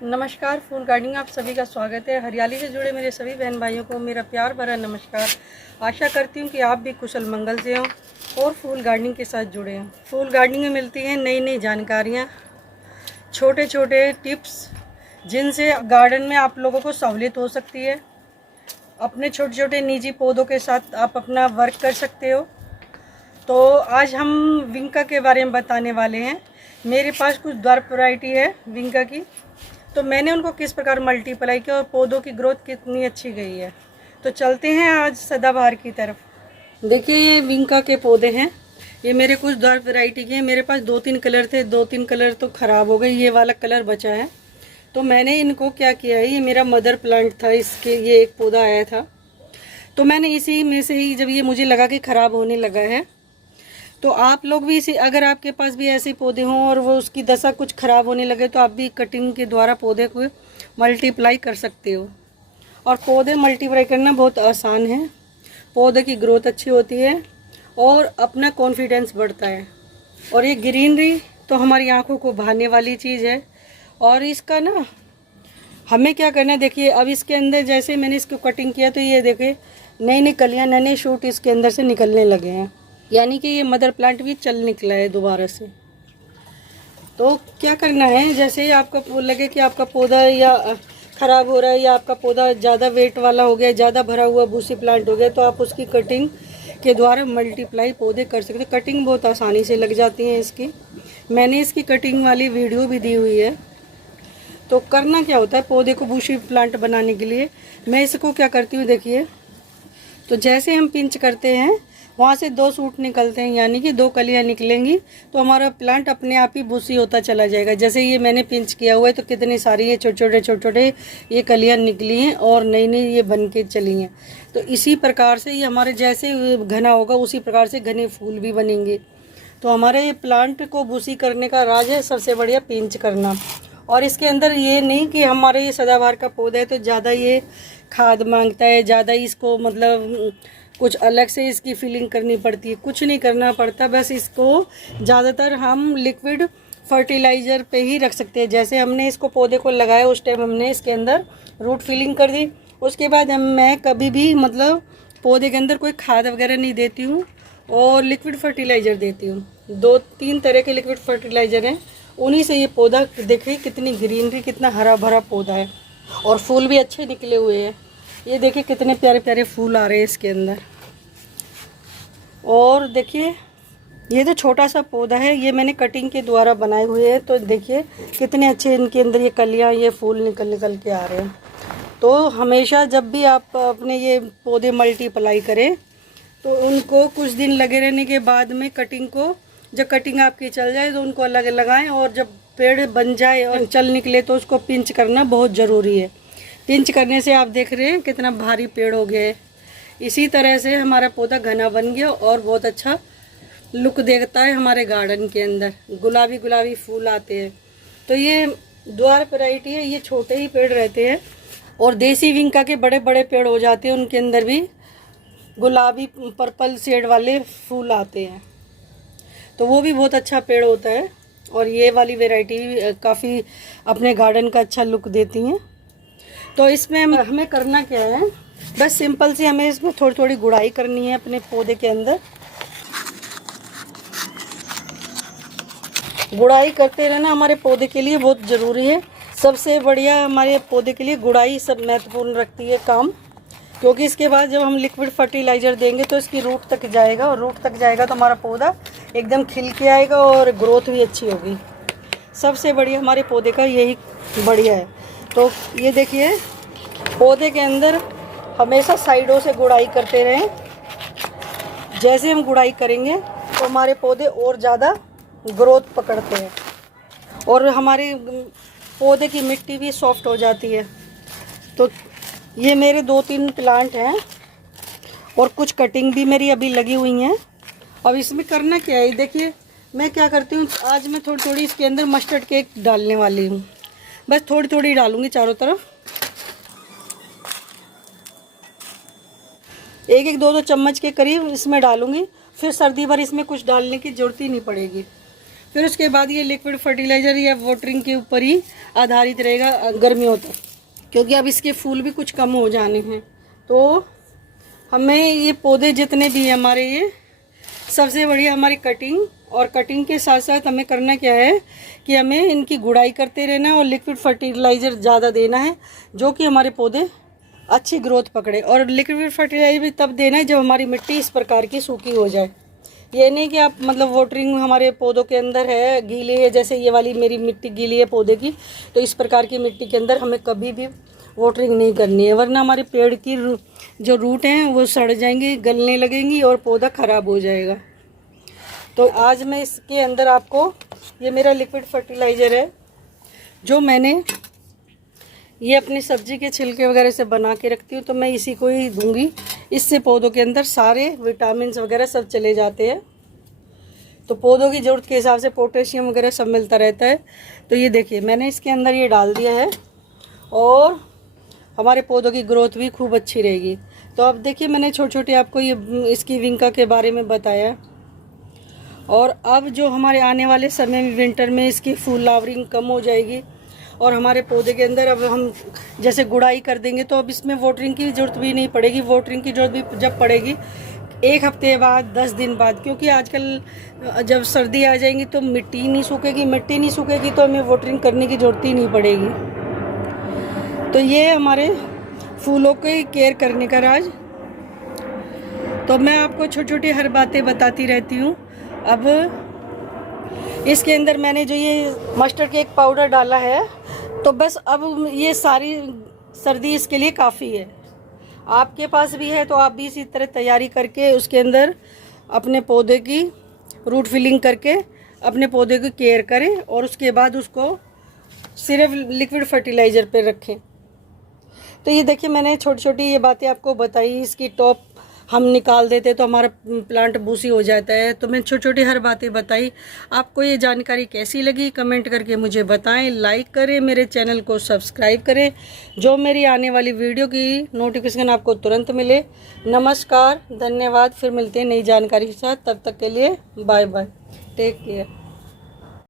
नमस्कार, फूल गार्डनिंग आप सभी का स्वागत है। हरियाली से जुड़े मेरे सभी बहन भाइयों को मेरा प्यार भरा नमस्कार। आशा करती हूँ कि आप भी कुशल मंगल से हों और फूल गार्डनिंग के साथ जुड़े हों। फूल गार्डनिंग में मिलती हैं नई नई जानकारियाँ, छोटे छोटे टिप्स जिनसे गार्डन में आप लोगों को सहूलियत हो सकती है। अपने छोटे छोटे निजी पौधों के साथ आप अपना वर्क कर सकते हो। तो आज हम विंका के बारे में बताने वाले हैं। मेरे पास कुछ द्वार वैरायटी है विंका की, तो मैंने उनको किस प्रकार मल्टीप्लाई किया और पौधों की ग्रोथ कितनी अच्छी गई है। तो चलते हैं आज सदाबहार की तरफ। देखिए ये विंका के पौधे हैं, ये मेरे कुछ द्वार वैरायटी के हैं। मेरे पास 2-3 कलर थे, 2-3 कलर तो ख़राब हो गए, ये वाला कलर बचा है। तो मैंने इनको क्या किया है, ये मेरा मदर प्लांट था, इसके ये एक पौधा आया था, तो मैंने इसी में से ही जब ये मुझे लगा कि ख़राब होने लगा है, तो आप लोग भी इसी, अगर आपके पास भी ऐसे पौधे हों और वो उसकी दशा कुछ ख़राब होने लगे, तो आप भी कटिंग के द्वारा पौधे को मल्टीप्लाई कर सकते हो। और पौधे मल्टीप्लाई करना बहुत आसान है, पौधे की ग्रोथ अच्छी होती है और अपना कॉन्फिडेंस बढ़ता है। और ये ग्रीनरी तो हमारी आँखों को भाने वाली चीज़ है। और इसका ना हमें क्या करना है, देखिए अब इसके अंदर जैसे मैंने इसको कटिंग किया तो ये देखिए नई नई कलियाँ, नए नए शूट इसके अंदर से निकलने लगे हैं, यानी कि ये मदर प्लांट भी चल निकला है दोबारा से। तो क्या करना है, जैसे ही आपका लगे कि आपका पौधा या ख़राब हो रहा है या आपका पौधा ज़्यादा वेट वाला हो गया, ज़्यादा भरा हुआ बूसी प्लांट हो गया, तो आप उसकी कटिंग के द्वारा मल्टीप्लाई पौधे कर सकते हैं। कटिंग बहुत आसानी से लग जाती है इसकी, मैंने इसकी कटिंग वाली वीडियो भी दी हुई है। तो करना क्या होता है, पौधे को बूसी प्लांट बनाने के लिए मैं इसको क्या करती हूँ, देखिए तो जैसे हम पिंच करते हैं वहाँ से 2 सूट निकलते हैं, यानी कि 2 कलियाँ निकलेंगी, तो हमारा प्लांट अपने आप ही बूसी होता चला जाएगा। जैसे ये मैंने पिंच किया हुआ है तो कितनी सारी ये छोटे छोटे ये कलियाँ निकली हैं और नई नई ये बन के चली हैं। तो इसी प्रकार से ये हमारे जैसे घना होगा उसी प्रकार से घने फूल भी बनेंगे। तो हमारे ये प्लांट को बूसी करने का राज है सबसे बढ़िया पिंच करना। और इसके अंदर ये नहीं कि हमारे ये सदाबहार का पौधा है तो ज़्यादा ये खाद मांगता है, ज़्यादा इसको मतलब कुछ अलग से इसकी फिलिंग करनी पड़ती है, कुछ नहीं करना पड़ता। बस इसको ज़्यादातर हम लिक्विड फर्टिलाइज़र पे ही रख सकते हैं। जैसे हमने इसको पौधे को लगाया उस टाइम हमने इसके अंदर रूट फिलिंग कर दी, उसके बाद मैं कभी भी मतलब पौधे के अंदर कोई खाद वगैरह नहीं देती हूँ और लिक्विड फर्टिलाइज़र देती हूँ। 2-3 तरह के लिक्विड फर्टिलाइज़र हैं, उन्हीं से ये पौधा देखिए कितनी ग्रीनरी, कितना हरा भरा पौधा है और फूल भी अच्छे निकले हुए हैं। ये देखिए कितने प्यारे प्यारे फूल आ रहे हैं इसके अंदर। और देखिए ये तो छोटा सा पौधा है, ये मैंने कटिंग के द्वारा बनाए हुए हैं। तो देखिए कितने अच्छे इनके अंदर ये कलियाँ, ये फूल निकल के आ रहे हैं। तो हमेशा जब भी आप अपने ये पौधे मल्टीप्लाई करें तो उनको कुछ दिन लगे रहने के बाद में कटिंग को, जब कटिंग आपकी चल जाए तो उनको अलग लगाएं, और जब पेड़ बन जाए और चल निकले तो उसको पिंच करना बहुत ज़रूरी है। पिंच करने से आप देख रहे हैं कितना भारी पेड़ हो गया है। इसी तरह से हमारा पौधा घना बन गया और बहुत अच्छा लुक देखता है हमारे गार्डन के अंदर, गुलाबी गुलाबी फूल आते हैं। तो ये द्वार वैरायटी है, ये छोटे ही पेड़ रहते हैं और देसी विंका के बड़े बड़े पेड़ हो जाते हैं, उनके अंदर भी गुलाबी पर्पल शेड वाले फूल आते हैं, तो वो भी बहुत अच्छा पेड़ होता है। और ये वाली वैरायटी भी काफ़ी अपने गार्डन का अच्छा लुक देती हैं। तो इसमें हमें करना क्या है, बस सिंपल सी हमें इसमें थोड़ी थोड़ी गुड़ाई करनी है अपने पौधे के अंदर। गुड़ाई करते रहना हमारे पौधे के लिए बहुत ज़रूरी है। सबसे बढ़िया हमारे पौधे के लिए गुड़ाई सब महत्वपूर्ण रखती है काम, क्योंकि इसके बाद जब हम लिक्विड फर्टिलाइज़र देंगे तो इसकी रूट तक जाएगा, और रूट तक जाएगा तो हमारा पौधा एकदम खिल के आएगा और ग्रोथ भी अच्छी होगी। सबसे बढ़िया हमारे पौधे का यही बढ़िया है। तो ये देखिए पौधे के अंदर हमेशा साइडों से गुड़ाई करते रहें। जैसे हम गुड़ाई करेंगे तो हमारे पौधे और ज़्यादा ग्रोथ पकड़ते हैं और हमारे पौधे की मिट्टी भी सॉफ्ट हो जाती है। तो ये मेरे 2-3 प्लांट हैं और कुछ कटिंग भी मेरी अभी लगी हुई हैं। अब इसमें करना क्या है, देखिए मैं क्या करती हूँ, आज मैं थोड़ी थोड़ी इसके अंदर मस्टर्ड केक डालने वाली हूँ। बस थोड़ी थोड़ी डालूँगी चारों तरफ, 1-2 चम्मच के करीब इसमें डालूँगी। फिर सर्दी भर इसमें कुछ डालने की ज़रूरत ही नहीं पड़ेगी। फिर उसके बाद ये लिक्विड फर्टिलाइज़र या वाटरिंग के ऊपर ही आधारित रहेगा गर्मियों तक, क्योंकि अब इसके फूल भी कुछ कम हो जाने हैं। तो हमें ये पौधे जितने भी हैं हमारे, ये सबसे बढ़िया हमारी कटिंग, और कटिंग के साथ साथ हमें करना क्या है कि हमें इनकी गुड़ाई करते रहना है और लिक्विड फर्टिलाइज़र ज़्यादा देना है, जो कि हमारे पौधे अच्छी ग्रोथ पकड़े। और लिक्विड फर्टिलाइज़र भी तब देना है जब हमारी मिट्टी इस प्रकार की सूखी हो जाए। ये नहीं कि आप मतलब वाटरिंग हमारे पौधों के अंदर है, गीली है, जैसे ये वाली मेरी मिट्टी गीली है पौधे की, तो इस प्रकार की मिट्टी के अंदर हमें कभी भी वाटरिंग नहीं करनी है, वरना हमारे पेड़ की जो रूट हैं वो सड़ जाएंगी, गलने लगेंगी और पौधा ख़राब हो जाएगा। तो आज मैं इसके अंदर आपको, ये मेरा लिक्विड फर्टिलाइज़र है जो मैंने ये अपनी सब्ज़ी के छिलके वगैरह से बना के रखती हूँ, तो मैं इसी को ही दूंगी। इससे पौधों के अंदर सारे विटामिन वगैरह सब चले जाते हैं, तो पौधों की ज़रूरत के हिसाब से पोटेशियम वगैरह सब मिलता रहता है। तो ये देखिए मैंने इसके अंदर ये डाल दिया है और हमारे पौधों की ग्रोथ भी खूब अच्छी रहेगी। तो अब देखिए मैंने छोटे छोटे आपको ये इसकी विंका के बारे में बताया, और अब जो हमारे आने वाले समय में विंटर में इसकी फूल लावरिंग कम हो जाएगी और हमारे पौधे के अंदर अब हम जैसे गुड़ाई कर देंगे तो अब इसमें वाटरिंग की ज़रूरत भी नहीं पड़ेगी। वाटरिंग की ज़रूरत भी जब पड़ेगी 1 हफ्ते बाद, 10 दिन बाद, क्योंकि आजकल जब सर्दी आ जाएंगी तो मिट्टी नहीं सूखेगी, मिट्टी नहीं सूखेगी तो हमें वाटरिंग करने की ज़रूरत ही नहीं पड़ेगी। तो ये हमारे फूलों के केयर करने का राज। तो मैं आपको छोटी छोटी हर बातें बताती रहती हूँ। अब इसके अंदर मैंने जो ये मस्टर्ड केक पाउडर डाला है, तो बस अब ये सारी सर्दी इसके लिए काफ़ी है। आपके पास भी है तो आप भी इसी तरह तैयारी करके उसके अंदर अपने पौधे की रूट फिलिंग करके अपने पौधे की केयर करें, और उसके बाद उसको सिर्फ लिक्विड फर्टिलाइज़र पे रखें। तो ये देखिए मैंने छोटी छोटी ये बातें आपको बताई। इसकी टॉप हम निकाल देते तो हमारा प्लांट बूसी हो जाता है, तो मैं छोटी छोटी हर बातें बताई। आपको ये जानकारी कैसी लगी कमेंट करके मुझे बताएं, लाइक करें, मेरे चैनल को सब्सक्राइब करें, जो मेरी आने वाली वीडियो की नोटिफिकेशन आपको तुरंत मिले। नमस्कार, धन्यवाद, फिर मिलते हैं नई जानकारी के साथ। तब तक के लिए बाय बाय, टेक केयर।